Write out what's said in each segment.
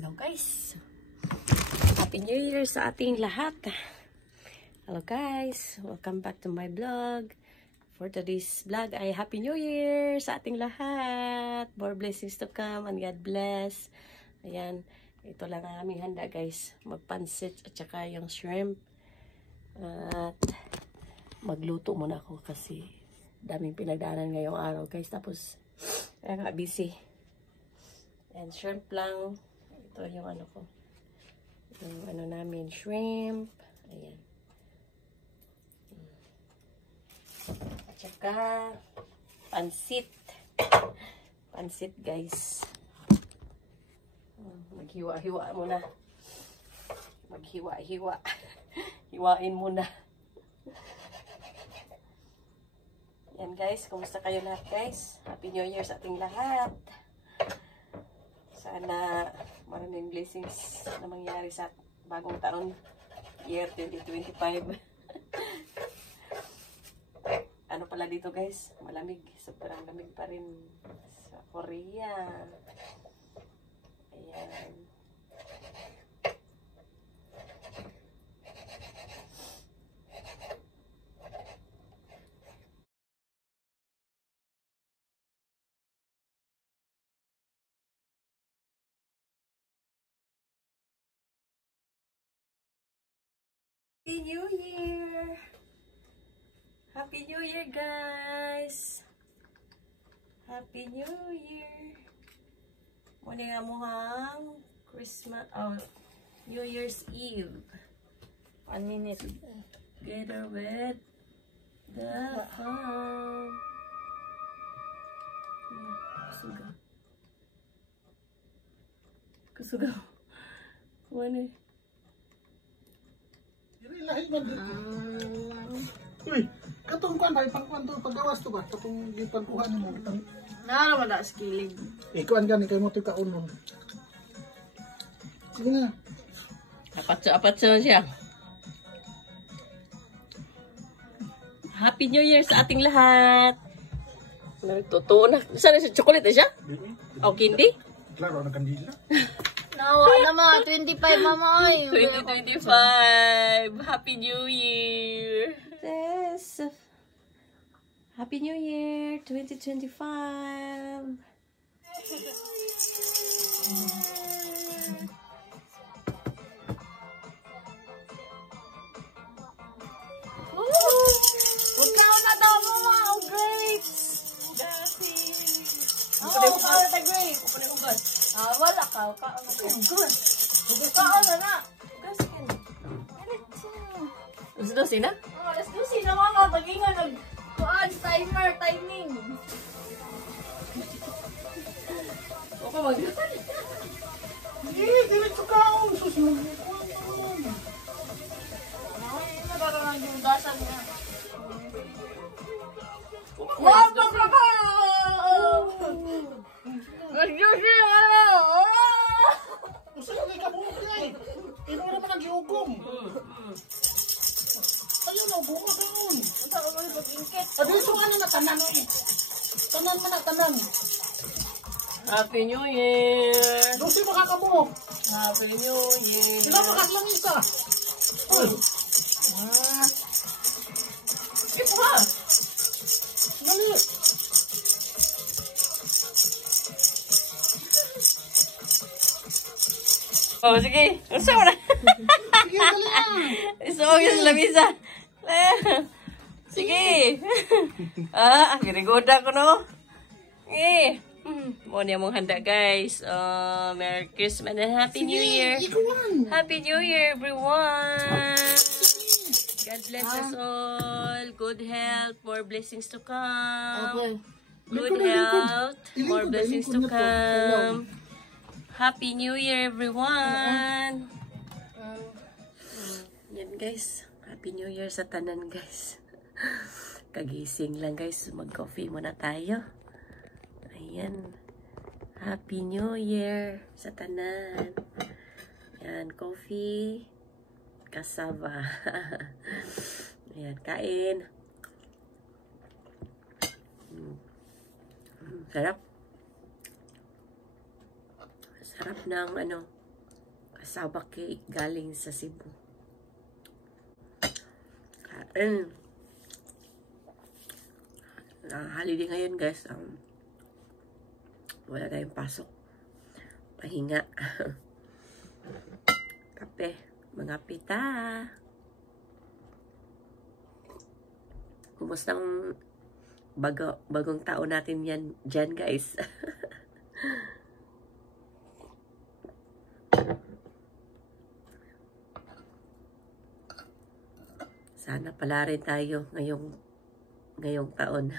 Hello guys! Happy New Year sa ating lahat! Hello guys! Welcome back to my vlog. For today's vlog ay Happy New Year sa ating lahat! More blessings to come and God bless. Ayan, ito lang ang aming handa guys. Magpansit at saka yung shrimp. At magluto muna ako kasi daming pinagdaanan ngayong araw guys. Tapos, kaya nga busy. And shrimp lang. Ito yung ano ko. Yung ano namin, shrimp. Ayan. At saka, pansit. Pansit, guys. Maghiwa-hiwa muna. Maghiwa-hiwa. Hiwain muna. Yan, guys. Kumusta kayo lahat, guys? Happy New Year sa ating lahat. Sana maraming blessings na mangyari sa bagong taon, year 2025. Ano pala dito guys, malamig, sobrang lamig pa rin sa Korea. Ayan. Happy New Year! Happy New Year, guys! Happy New Year! Muna nga muhang Christmas, New Year's Eve. 1 minute. Together with the fun. Kusugaw. Kusugaw. Ano eh? Uy, katong kuan ba pagkuan to paggawas to ba? Katong gipagkuhan mo. Nara man da skilling. Kuan gani kay mo to kaon mo. Sige na. Apat siya. Happy New Year sa ating lahat. Totoo na. Saan na siya? Chocolate siya? O candy? Klaro na kandila. Nawa na mga 25 mama ay. 2025. Happy New Year. Yes. Happy New Year 2025. Huwag ka na daw mo mga grapes. Ako na ta grapes. Wala ka. Huwag ka na. Gusto daw sina? Let's do sila mga tagingan nag-kuan timing. O ka mag... Diretso kaon susunod. Ay, nadarang yung dasan niya. Wow! Nag-juicy Usa kay kabuok kay. Ino na man nagiugom. Ayun no, bunga kaon. Unsa ka mo pag-ingkit? Adito ani na tanan eh. Tanan man na tanan. Happy New Year! Dosi makakabuok. Happy New Year! Sila makaslang isa. Uy. Ito ha! Dali. Oh, sige. Gusto mo na. Sige, dali na. Gusto mo yung lamisa. Sige. Girigoda ko no. Sige. Muna mong handa guys. Merry Christmas and Happy New Year. Happy New Year everyone. God bless us all. Good health. More blessings to come. Good health. More blessings to come. Happy New Year, everyone! Yan guys. Happy New Year sa tanan guys. Kagising lang guys. Mag-coffee muna tayo. Ayan. Happy New Year sa tanan. Yan. Coffee. Cassava. Ayan. Kain. Sarap. Sarap ng ano, cassava cake galing sa Cebu. Kain. Holiday ngayon guys. Wala tayong pasok. Pahinga. Kape. Mga pita. Kumusta ang bagong taon natin yan dyan guys? Sana pala rin tayo ngayong taon.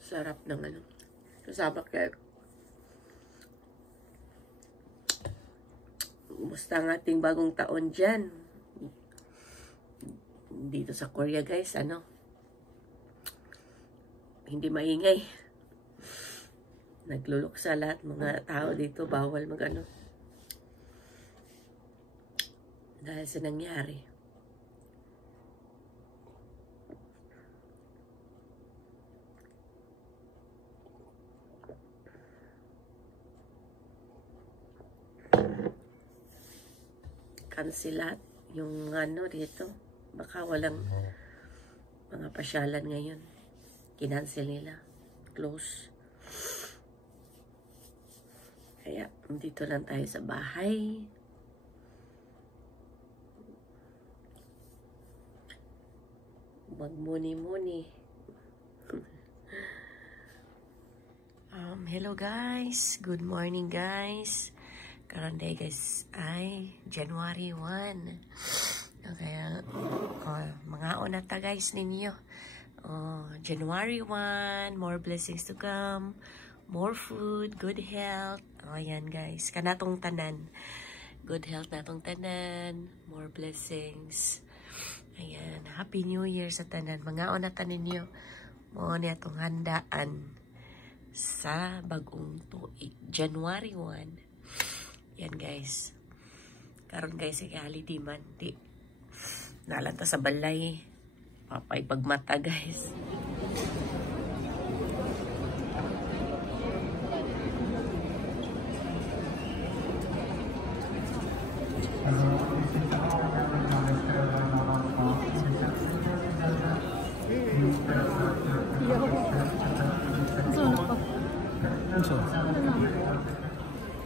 Sarap ng ano. Kasama kayo. Kumusta ang ating bagong taon dyan? Dito sa Korea guys, ano? Hindi maingay. Nagluluksa lahat mga tao dito. Bawal mag-ano. Dahil sa nangyari. Kansilat yung ano dito. Baka walang mga pasyalan ngayon. Kinansel nila. Close. Kaya dito lang tayo sa bahay. Magmuni-muni. Hello guys. Good morning guys. Karon day guys ay January 1. Kaya mga onata guys ninyo. January 1, more blessings to come, more food, good health. Ayan guys, kanatong tanan. Good health natong tanan, more blessings. Ayan, Happy New Year sa tanan. Mga onata ninyo. Mo ni atong handaan sa bagong tuig, January 1. Yan guys. Karon guys, holiday man. Di. Nalanta sa balay. Papay pagmata guys.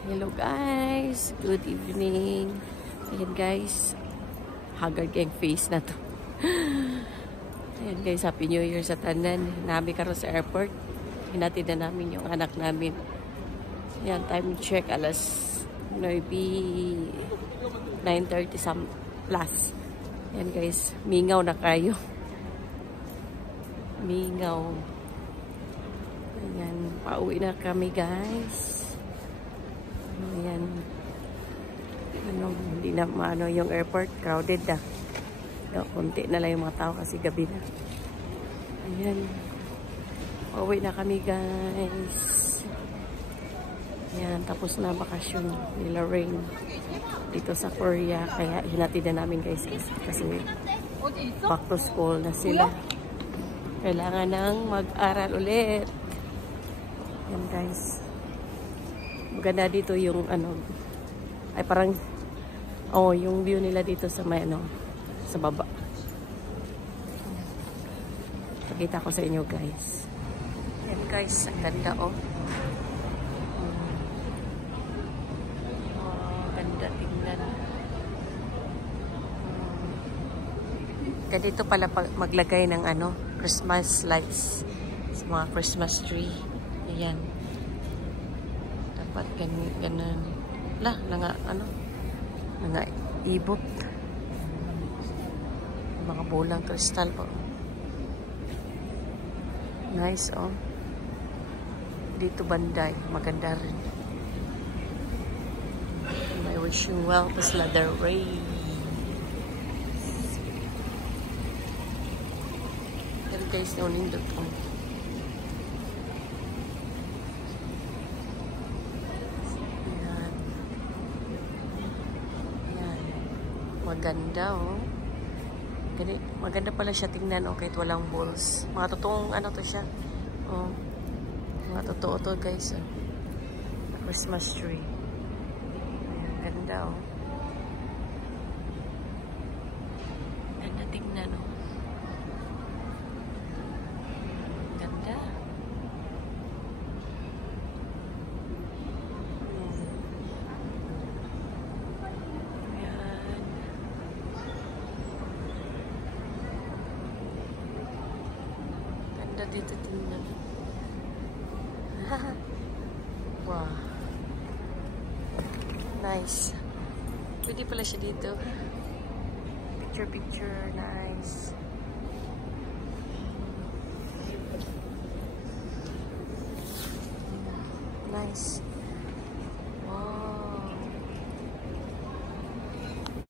Hello guys, good evening. Ayan guys, haggard yung face na to. Ayan guys, Happy New Year sa tanan. Nabi karon sa airport. Hinatid na namin yung anak namin. Ayan, time check alas 9:30 some plus. Ayan guys, mingaw na kayo. Mingaw. Ayan, pauwi na kami guys. Ayan. Hindi na maano yung airport. Crowded na. Kunti na lang yung mga tao kasi gabi na. Ayan. Pauwi na kami guys. Ayan. Tapos na bakasyon nila Rain dito sa Korea. Kaya hinatid na namin guys. Kasi back to school na sila. Kailangan nang mag-aral ulit. Ayan guys. Maganda dito yung ano, ay parang yung view nila dito sa may ano, sa baba. Pakita ko sa inyo guys. Yan guys, ang ganda ganda tingnan. Ganito pala maglagay ng ano, Christmas lights sa mga Christmas tree. Ayan. Dapat ganun. Nga ibot. Mga bolang kristal po. Nice dito banday. Maganda rin. I wish you well. Tapos ladder rain. Pero guys, naunindot Maganda, oh. Maganda pala siya tingnan, oh, kahit walang balls. Mga totoong, ano to siya. Oh. Mga totoo to, guys, oh. Christmas tree. Ayan, ganda, oh. Ganda tingnan, oh. Ganda. Ayan. Ganda dito tingnan. Wow. Nice. Pwede pala siya dito. Picture. Nice. Nice.